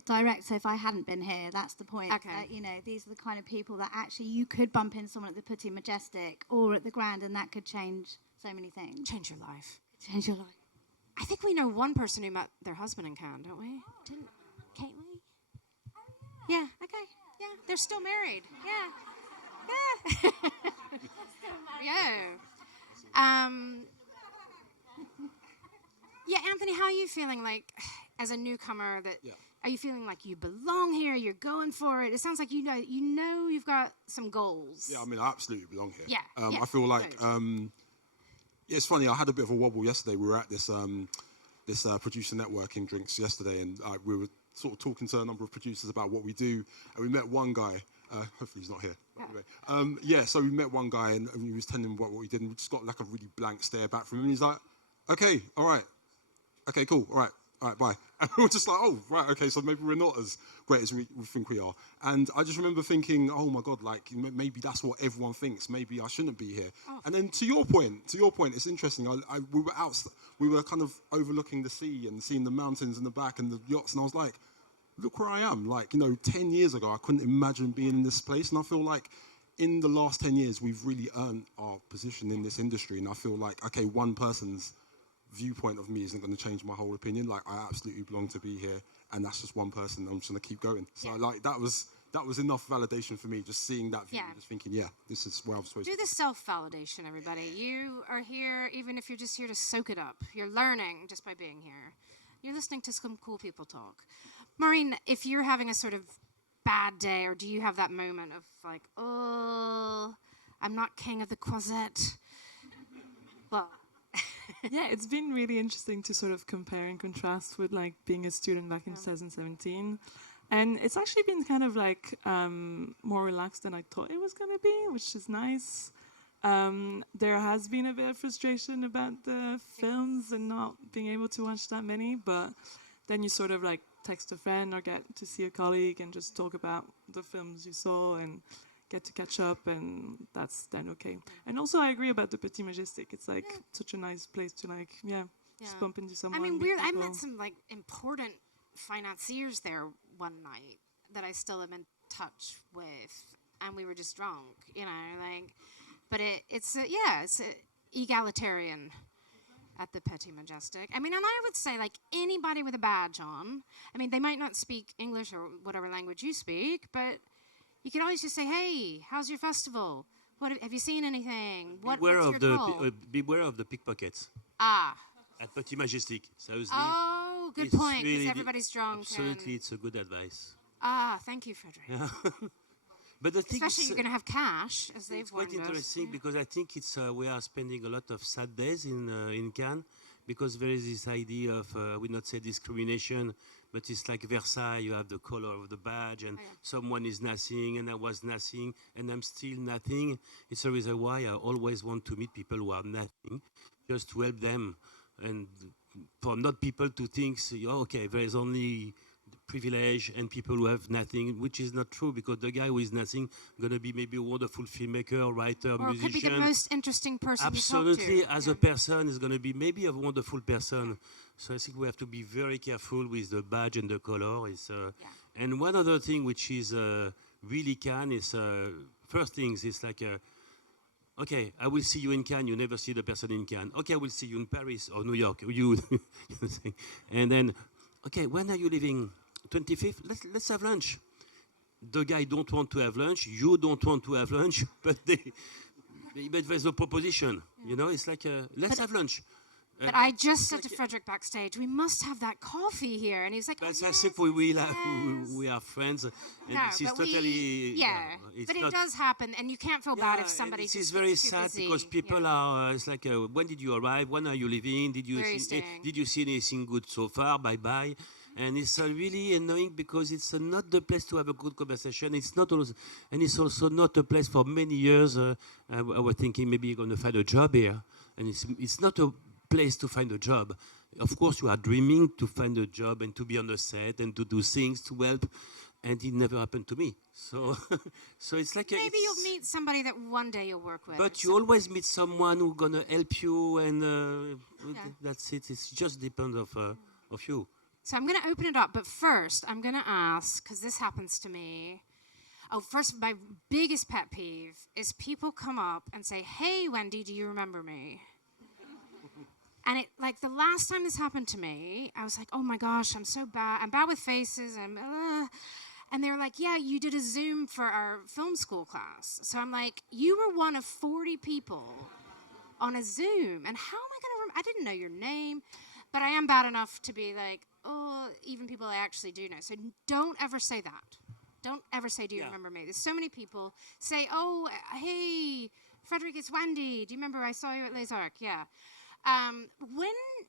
director if I hadn't been here. That's the point. Okay. You know, these are the kind of people that actually you could bump into someone at the Petit Majestic or at the Grand, and that could change so many things. Change your life. Change your life. I think we know one person who met their husband in Cannes, don't we? Can't we? Oh, yeah. Yeah, okay. Yeah, they're still married. Yeah. Yeah. Yeah, Anthony, how are you feeling, like, as a newcomer, are you feeling like you belong here, you're going for it? It sounds like you know you've got some goals. Yeah, I mean, I absolutely belong here. Yeah. I feel like... Yeah, it's funny. I had a bit of a wobble yesterday. We were at this producer networking drinks yesterday, and we were sort of talking to a number of producers about what we do. And we met one guy. Hopefully he's not here. Anyway, so we met one guy, and he was telling him what we did, and we just got like a really blank stare back from him. And he's like, "Okay, all right, okay, cool, all right, bye." And we were just like, "Oh, right, okay, so maybe we're not as great as we think we are." And I just remember thinking, "Oh my God, like maybe that's what everyone thinks. Maybe I shouldn't be here." Oh. And then to your point, it's interesting. We were kind of overlooking the sea and seeing the mountains in the back and the yachts, and I was like, "Look where I am!" Like, you know, 10 years ago, I couldn't imagine being in this place, and I feel like in the last 10 years, we've really earned our position in this industry, and I feel like, okay, one person's viewpoint of me isn't going to change my whole opinion. Like, I absolutely belong to be here, and that's just one person. I'm just going to keep going. So like that was enough validation for me, just seeing that view, just thinking, this is where I'm supposed to be. Do the self-validation, everybody. You are here, even if you're just here to soak it up. You're learning just by being here. You're listening to some cool people talk. Maureen, if you're having a sort of bad day, or do you have that moment of like, oh, I'm not king of the Croisette. Well, Yeah, it's been really interesting to sort of compare and contrast with like being a student back in 2017. And it's actually been kind of like more relaxed than I thought it was going to be, which is nice. There has been a bit of frustration about the films and not being able to watch that many, but then you sort of like text a friend or get to see a colleague and just talk about the films you saw and get to catch up, and that's then okay. And also I agree about the Petit Majestic. It's like such a nice place to like, just bump into someone. I mean, meet I people. met some like important financiers there one night that I still am in touch with, and we were just drunk, you know, like. But it's egalitarian at the Petit Majestic. I mean, and I would say like anybody with a badge on. I mean, they might not speak English or whatever language you speak, but you can always just say, "Hey, how's your festival? What have you seen anything? Beware what's of your call?" beware of the pickpockets Ah. at Petit Majestic. Seriously. Oh, good It's point. Because really everybody's drunk. Absolutely, it's a good advice. Thank you, Frédéric. But the thing Especially is, you're going to have cash, as they've it's quite warned us. interesting because I think it's we are spending a lot of sad days in Cannes because there is this idea of I would not say discrimination, but it's like Versailles. You have the color of the badge, and someone is nothing, and I was nothing, and I'm still nothing. It's the reason why I always want to meet people who are nothing, just to help them, and for not people to think, okay, there is only privilege and people who have nothing, which is not true, because the guy who is nothing going to be maybe a wonderful filmmaker, writer, or musician. could be the most interesting person Absolutely, you talk to. as a person, is going to be maybe a wonderful person. So I think we have to be very careful with the badge and the color. And one other thing which is really Cannes is, first things, it's like, okay, I will see you in Cannes, you never see the person in Cannes. Okay, I will see you in Paris or New York. And then, okay, when are you leaving? 25th? Let's have lunch. The guy don't want to have lunch, you don't want to have lunch, but there's a proposition. You know, it's like, let's have lunch. But I just said to Frédéric backstage, we must have that coffee here. And he was like, That's yes, as if we are friends. And no, this is but totally... but it does happen, and you can't feel bad if somebody This just is very gets too sad busy. because people are, it's like, when did you arrive? When are you leaving? Did you see anything good so far? Bye-bye. And it's really annoying because it's not the place to have a good conversation. It's not also, and it's also not a place for many years. I was thinking maybe you're going to find a job here. And it's not a place to find a job. Of course, you are dreaming to find a job and to be on the set and to do things to help. And it never happened to me. So, so it's like maybe you'll meet somebody that one day you'll work with. But you always meet someone who's gonna help you, and that's it. It just depends of you. So I'm going to open it up, but first I'm going to ask, because this happens to me. Oh, first, my biggest pet peeve is people come up and say, "Hey, Wendy, do you remember me?" And it, like, the last time this happened to me, I was like, "Oh my gosh, I'm so bad. I'm bad with faces." And they were like, "Yeah, you did a Zoom for our film school class." So I'm like, "You were one of 40 people on a Zoom, and how am I going to remember? I didn't know your name." But I am bad enough to be like, oh, even people I actually do know. So don't ever say that. Don't ever say, "Do you remember me?" There's so many people say, "Oh, hey, Frédéric, it's Wendy. Do you remember I saw you at Les Arcs?" Yeah.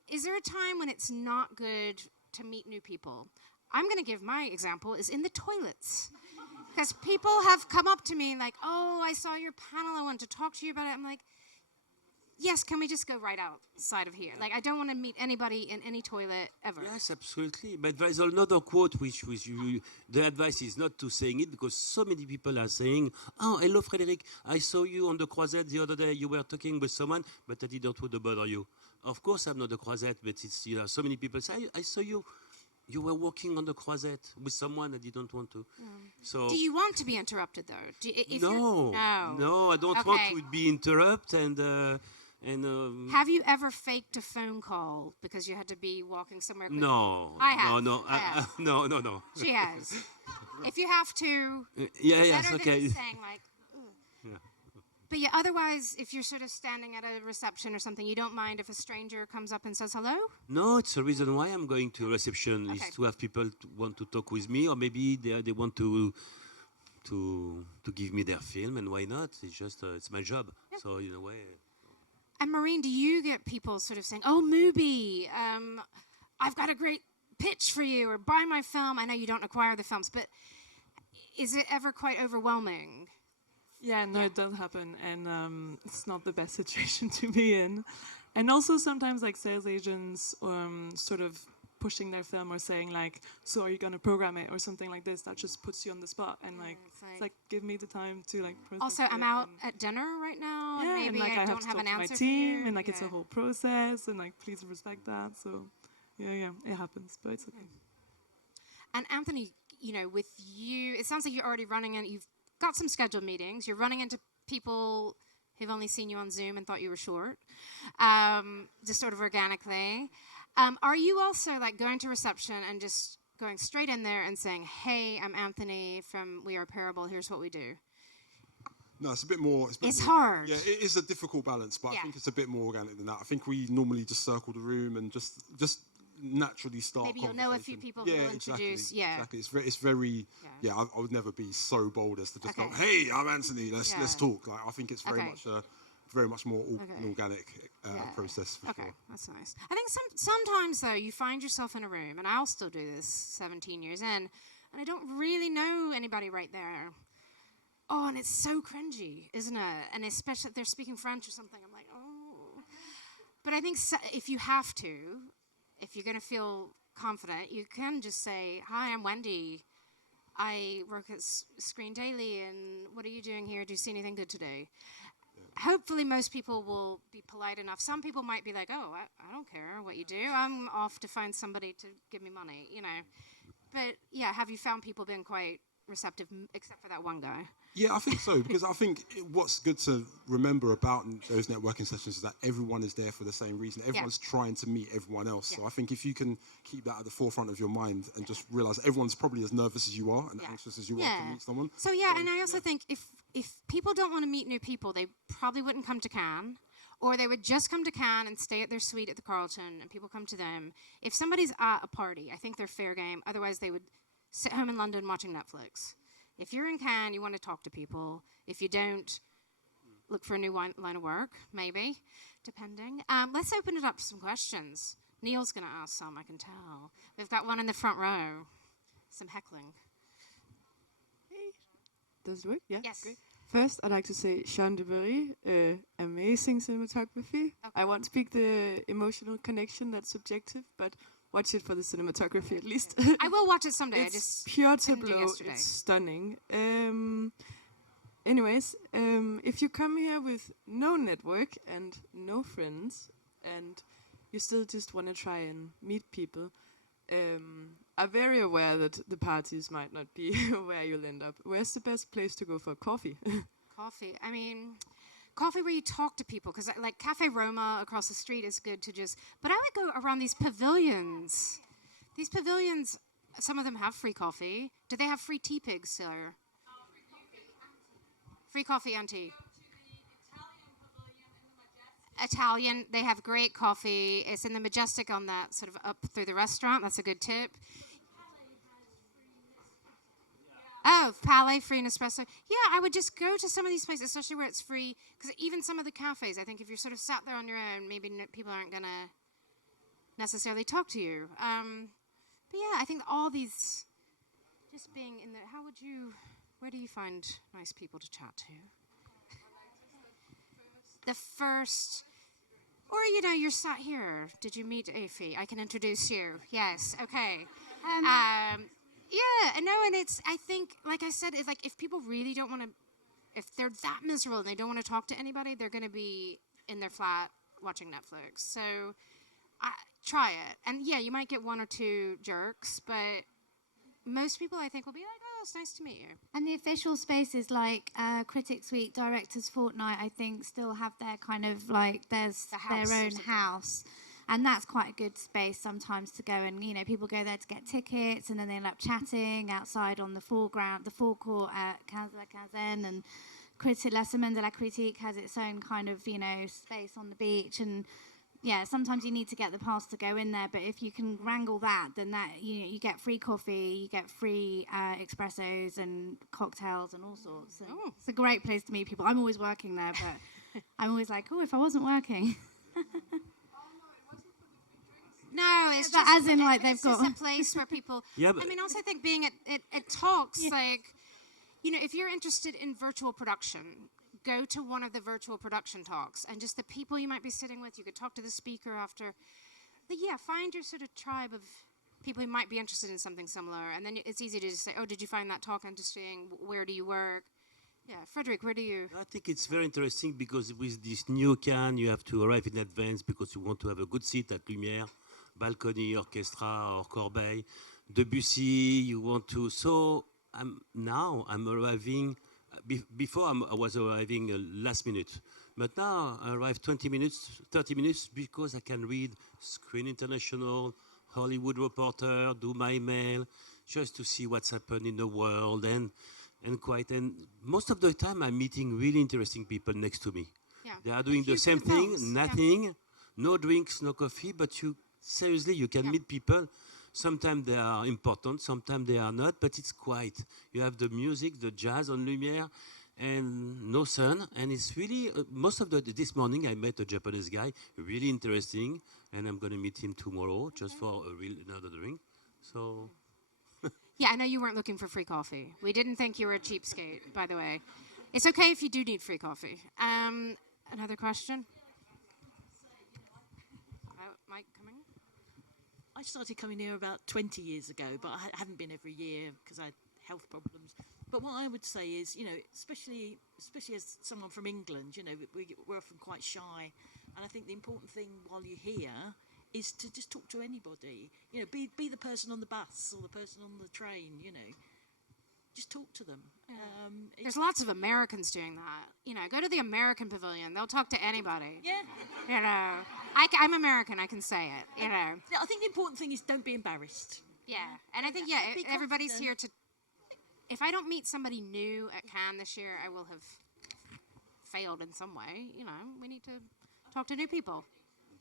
Is there a time when it's not good to meet new people? I'm going to give my example is in the toilets. Because people have come up to me like, "Oh, I saw your panel. I wanted to talk to you about it." I'm like, yes, can we just go right outside of here? Like, I don't want to meet anybody in any toilet ever. Yes, absolutely. But there's another quote which the advice is not to saying it because so many people are saying, "Oh, hello, Frédéric. I saw you on the Croisette the other day. You were talking with someone, but I didn't want to bother you." Of course, I'm not the Croisette, but it's so many people say, "I saw you. You were walking on the Croisette with someone. I didn't want to." So. Do you want to be interrupted though? No, I don't want to be interrupted and have you ever faked a phone call because you had to be walking somewhere quickly? No. I have. No. She has. If you have to. Yes, better okay. Than just saying like. But yeah, otherwise, if you're sort of standing at a reception or something, you don't mind if a stranger comes up and says hello? No, it's the reason why I'm going to a reception is to have people want to talk with me, or maybe they want to to give me their film, and why not? It's just it's my job. Yeah. So in a way. And Maureen, do you get people sort of saying, "Oh, Mubi, I've got a great pitch for you," or "Buy my film"? I know you don't acquire the films, but is it ever quite overwhelming? Yeah, no, it does happen, and it's not the best situation to be in. And also sometimes like sales agents sort of pushing their film or saying like, "So are you going to program it?" or something like this. That just puts you on the spot, and like it's like give me the time to like process also, I'm out at dinner right now, and maybe and, like, I don't have have to an talk to answer my team, for you. and like it's a whole process, and like please respect that. So yeah, it happens, but it's okay. And Anthony, you know, with you, it sounds like you're already running, and you've got some scheduled meetings. You're running into people who've only seen you on Zoom and thought you were short, just sort of organically. Are you also like going to reception and just going straight in there and saying, "Hey, I'm Anthony from We Are Parable. Here's what we do"? No, it's a bit more. It's hard. Yeah, it is a difficult balance, but I think it's a bit more organic than that. I think we normally just circle the room and just naturally start. Maybe you'll know a few people who will introduce. Exactly. It's very. Yeah, I would never be so bold as to just go, "Hey, I'm Anthony. Let's talk." Like I think it's very much more an organic process. For sure. That's nice. I think sometimes though you find yourself in a room, and I'll still do this 17 years in, and I don't really know anybody right there. Oh, and it's so cringy, isn't it? And especially if they're speaking French or something, I'm like, oh. But I think if you have to, if you're going to feel confident, you can just say, "Hi, I'm Wendy. I work at Screen Daily, and what are you doing here? Do you see anything good today?" Hopefully most people will be polite enough. Some people might be like, "Oh, I don't care what you do. I'm off to find somebody to give me money," you know. But yeah, have you found people being quite receptive, except for that one guy? Yeah, I think so, because I think what's good to remember about those networking sessions is that everyone is there for the same reason. Everyone's trying to meet everyone else. So I think if you can keep that at the forefront of your mind and just realize everyone's probably as nervous as you are and anxious as you are to meet someone. So and I also think if people don't want to meet new people, they probably wouldn't come to Cannes, or they would just come to Cannes and stay at their suite at the Carlton and people come to them. If somebody's at a party, I think they're fair game. Otherwise, they would sit home in London watching Netflix. If you're in Cannes, you want to talk to people. If you don't, look for a new line of work, maybe, depending. Let's open it up to some questions. Neil's going to ask some, I can tell. We've got one in the front row. Some heckling. Does it work? Yeah? Yes. Great. First, I'd like to say Jean Duberry, amazing cinematography. Okay. I won't speak the emotional connection, that's subjective, but watch it for the cinematography at least. I will watch it someday. It's pure tableau. It's stunning. Anyways, if you come here with no network and no friends, and you still just want to try and meet people, are very aware that the parties might not be where you'll end up. Where's the best place to go for coffee? Coffee. I mean, coffee where you talk to people, because like Cafe Roma across the street is good to just, but I would go around these pavilions. These pavilions, some of them have free coffee. Do they have free tea pigs, sir? Free coffee and tea. Italian, they have great coffee. It's in the Majestic on that sort of up through the restaurant. That's a good tip. Oh, Palais, free Nespresso. Yeah, I would just go to some of these places, especially where it's free. Because even some of the cafes, I think if you're sort of sat there on your own, maybe people aren't going to necessarily talk to you. But yeah, I think all these, just being in there, where do you find nice people to chat to? The first, or you're sat here. Did you meet Afi? I can introduce you. Yes, okay. Yeah, no, and I think, like I said, it's like if people really don't want to, if they're that miserable and they don't want to talk to anybody, they're going to be in their flat watching Netflix. So try it. And yeah, you might get one or two jerks, but most people I think will be like, oh, it's nice to meet you. And the official spaces like Critics Week, Directors Fortnight, I think still have their kind of like, there's their own house. And that's quite a good space sometimes to go and, people go there to get tickets and then they end up chatting outside on the forecourt at Casa la Cazen, and La Semaine de la Critique has its own kind of, space on the beach, and yeah, sometimes you need to get the pass to go in there, but if you can wrangle that, then that you get free coffee, you get free espressos and cocktails and all sorts. And it's a great place to meet people. I'm always working there, but I'm always like, oh, if I wasn't working. No, it's but just, as in, like, they've it's got just a place where people. Yeah, but I mean, also I think being at talks, like, you know, if you're interested in virtual production, go to one of the virtual production talks, and just the people you might be sitting with, you could talk to the speaker after. But yeah, find your sort of tribe of people who might be interested in something similar, and then it's easy to just say, oh, did you find that talk interesting? Where do you work? Yeah, Frédéric, where do you? I think it's very interesting because with this new can, you have to arrive in advance because you want to have a good seat at Lumière, balcony, orchestra, or Corbeil, Debussy. You want to. So I'm arriving. Before I was arriving last minute, but now I arrive 20 minutes, 30 minutes because I can read Screen International, Hollywood Reporter, do my mail, just to see what's happened in the world and most of the time I'm meeting really interesting people next to me. Yeah. They are doing the same thing, nothing, no drinks, no coffee, but you can meet people. Sometimes they are important, sometimes they are not, but it's quiet. You have the music, the jazz on Lumière, and no sun. And it's really, this morning I met a Japanese guy, really interesting, and I'm going to meet him tomorrow just for another drink. So. Yeah, I know you weren't looking for free coffee. We didn't think you were a cheapskate, by the way. It's okay if you do need free coffee. Another question? Mike coming? I started coming here about 20 years ago, but I hadn't been every year because I had health problems. But what I would say is, you know, especially as someone from England, you know, we're often quite shy. And I think the important thing while you're here is to just talk to anybody. You know, be the person on the bus or the person on the train, you know. Just talk to them. Yeah. There's lots of Americans doing that. You know, go to the American Pavilion. They'll talk to anybody. Yeah. You know, I'm American. I can say it. You know. I think the important thing is don't be embarrassed. Yeah, and I think everybody's here to. If I don't meet somebody new at Cannes this year, I will have failed in some way. You know, we need to talk to new people.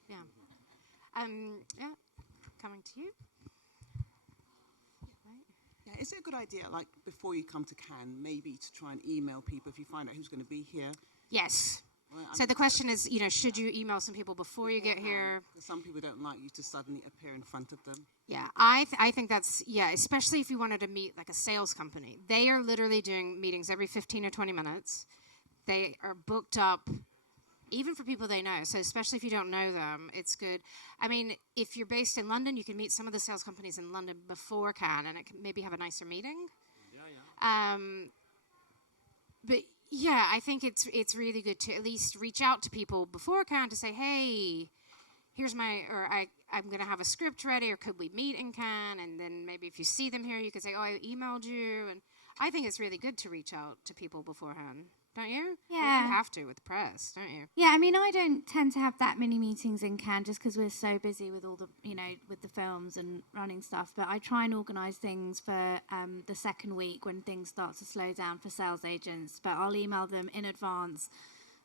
Yeah. Yeah. Coming to you. Yeah, is it a good idea, like, before you come to Cannes, maybe to try and email people if you find out who's going to be here? Yes. Well, so the question is, you know, should you email some people before you get here? Some people don't like you to suddenly appear in front of them. Yeah, I think that's, especially if you wanted to meet like a sales company. They are literally doing meetings every 15 or 20 minutes. They are booked up, even for people they know. So especially if you don't know them, it's good. I mean, if you're based in London, you can meet some of the sales companies in London before Cannes, and it can maybe have a nicer meeting. Yeah. But yeah, I think it's really good to at least reach out to people before Cannes to say, hey, here's I'm going to have a script ready, or could we meet in Cannes? And then maybe if you see them here, you could say, oh, I emailed you. And I think it's really good to reach out to people beforehand. Don't you? Yeah. You have to with the press, don't you? Yeah, I mean, I don't tend to have that many meetings in Cannes just because we're so busy with all the, you know, with the films and running stuff. But I try and organise things for the second week when things start to slow down for sales agents. But I'll email them in advance.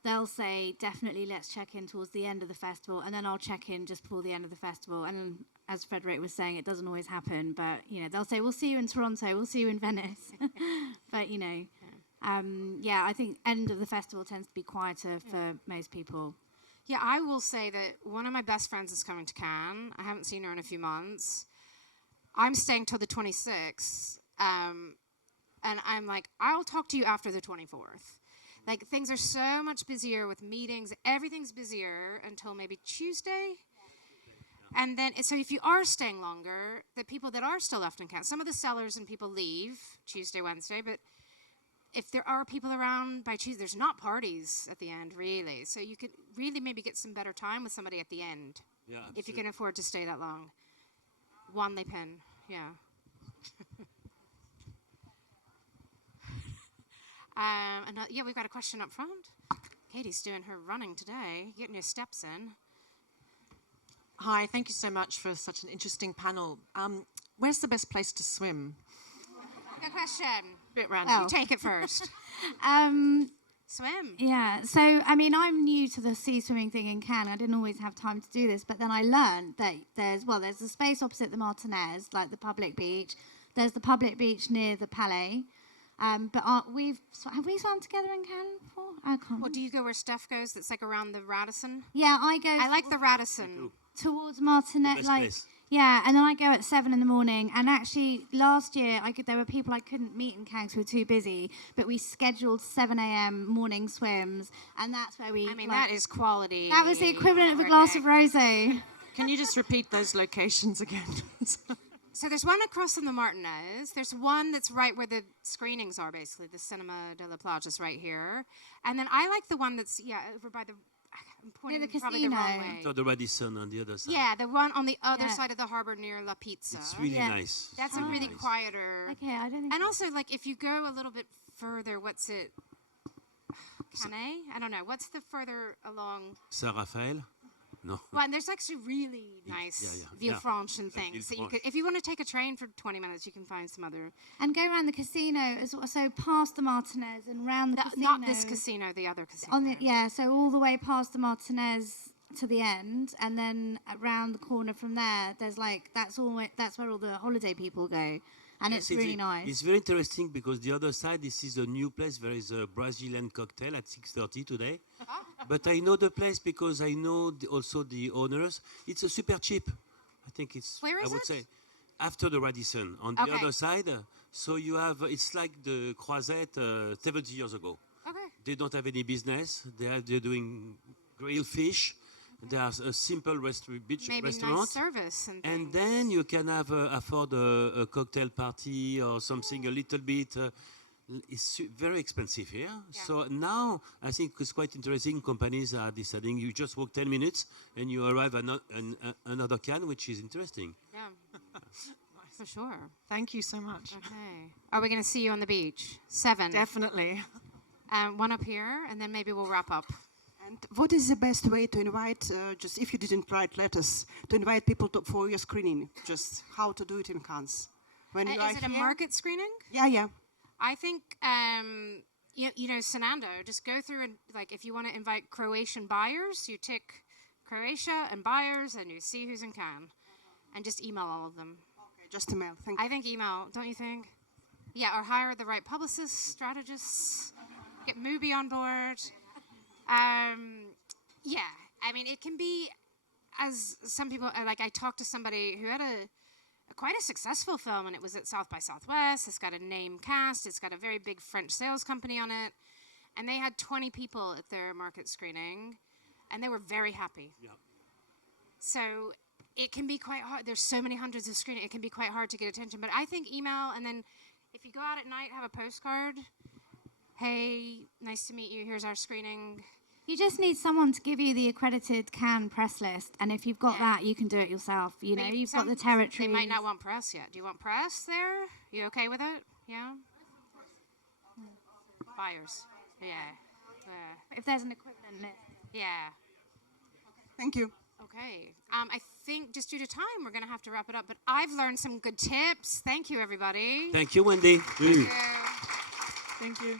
They'll say, definitely let's check in towards the end of the festival. And then I'll check in just before the end of the festival. And as Frédéric was saying, it doesn't always happen. But, you know, they'll say, we'll see you in Toronto. We'll see you in Venice. But, you know... I think end of the festival tends to be quieter for most people. Yeah, I will say that one of my best friends is coming to Cannes. I haven't seen her in a few months. I'm staying till the 26th. And I'm like, I'll talk to you after the 24th. Like, things are so much busier with meetings. Everything's busier until maybe Tuesday. And then, so if you are staying longer, the people that are still left in Cannes, some of the sellers and people leave Tuesday, Wednesday, but if there are people around by Tuesday, there's not parties at the end, really. So you could really maybe get some better time with somebody at the end. Yeah, if you can afford to stay that long. One they pin, yeah. We've got a question up front. Katie's doing her running today, getting her steps in. Hi, thank you so much for such an interesting panel. Where's the best place to swim? Good question. Bit random. You take it first. swim. Yeah, so I mean, I'm new to the sea swimming thing in Cannes. I didn't always have time to do this, but then I learned that there's a space opposite the Martinez, like the public beach. There's the public beach near the Palais. But have we swam together in Cannes before? I can't. Well, do you go where Steph goes? That's like around the Radisson. Yeah, I go. I like the Radisson. Towards Martinez, best like place. yeah, and then I go at 7 a.m. And actually, last year there were people I couldn't meet in Cannes 'cause we were too busy. But we scheduled 7 a.m. morning swims, and that's where we. I mean, that is quality. That was the equivalent of a glass of rosé. Can you just repeat those locations again? So there's one across from the Martinez. There's one that's right where the screenings are, basically. The Cinema de la Plage is right here. And then I like the one that's, over by the... I'm pointing the probably the wrong casino. way. So the Radisson on the other side. Yeah, the one on the other Yeah. side of the harbor near La Pizza. It's really nice. That's It's a really nice. quieter... Okay, I don't think. And also, like, if you go a little bit further, what's it? Canet? I don't know. What's the further along? Saint Raphael? No. Well, and there's actually really nice Villefranche and things. So you could, if you want to take a train for 20 minutes, you can find some other... And go around the casino as well, so past the Martinez and round the casino. Not this casino, the other casino. So all the way past the Martinez to the end, and then around the corner from there, there's like that's where all the holiday people go, and it's really nice. It's very interesting because the other side, this is a new place. There is a Brazilian cocktail at 6:30 today. But I know the place because I know also the owners. It's a super cheap. I think it's. Where is I would it? say after the Radisson on the other side. So you have. It's like the Croisette 70 years ago. Okay. They don't have any business. They're doing grilled fish. There's a simple beach Maybe restaurant. nice service and then you can have afford a cocktail party or something a little bit. It's very expensive here. Yeah. So now I think it's quite interesting. Companies are deciding you just walk 10 minutes and you arrive at another can, which is interesting. Yeah, for sure. Thank you so much. Okay. Are we going to see you on the beach? 7. Definitely. One up here, and then maybe we'll wrap up. And what is the best way to invite, just if you didn't write letters, to invite people for your screening? Just how to do it in Cannes? When you Is it a market screening? Yeah. I think, Sanando, just go through and, like, if you want to invite Croatian buyers, you tick Croatia and buyers, and you see who's in Cannes. And just email all of them. Okay, just email. Thank you. I think email, don't you think? Yeah, or hire the right publicists, strategists, get Mubi on board. I mean, it can be, as some people, like I talked to somebody who had quite a successful film, and it was at South by Southwest. It's got a name cast. It's got a very big French sales company on it. And they had 20 people at their market screening, and they were very happy. Yeah. So it can be quite hard. There's so many hundreds of screenings. It can be quite hard to get attention. But I think email, and then if you go out at night, have a postcard. Hey, nice to meet you. Here's our screening. You just need someone to give you the accredited Cannes press list, and if you've got that, you can do it yourself. You've got the territory. They might not want press yet. Do you want press there? You okay with it? Yeah? Buyers. Yeah. If there's an equivalent list. Yeah. Thank you. Okay. I think just due to time, we're going to have to wrap it up, but I've learned some good tips. Thank you, everybody. Thank you, Wendy. Thank you. Thank you.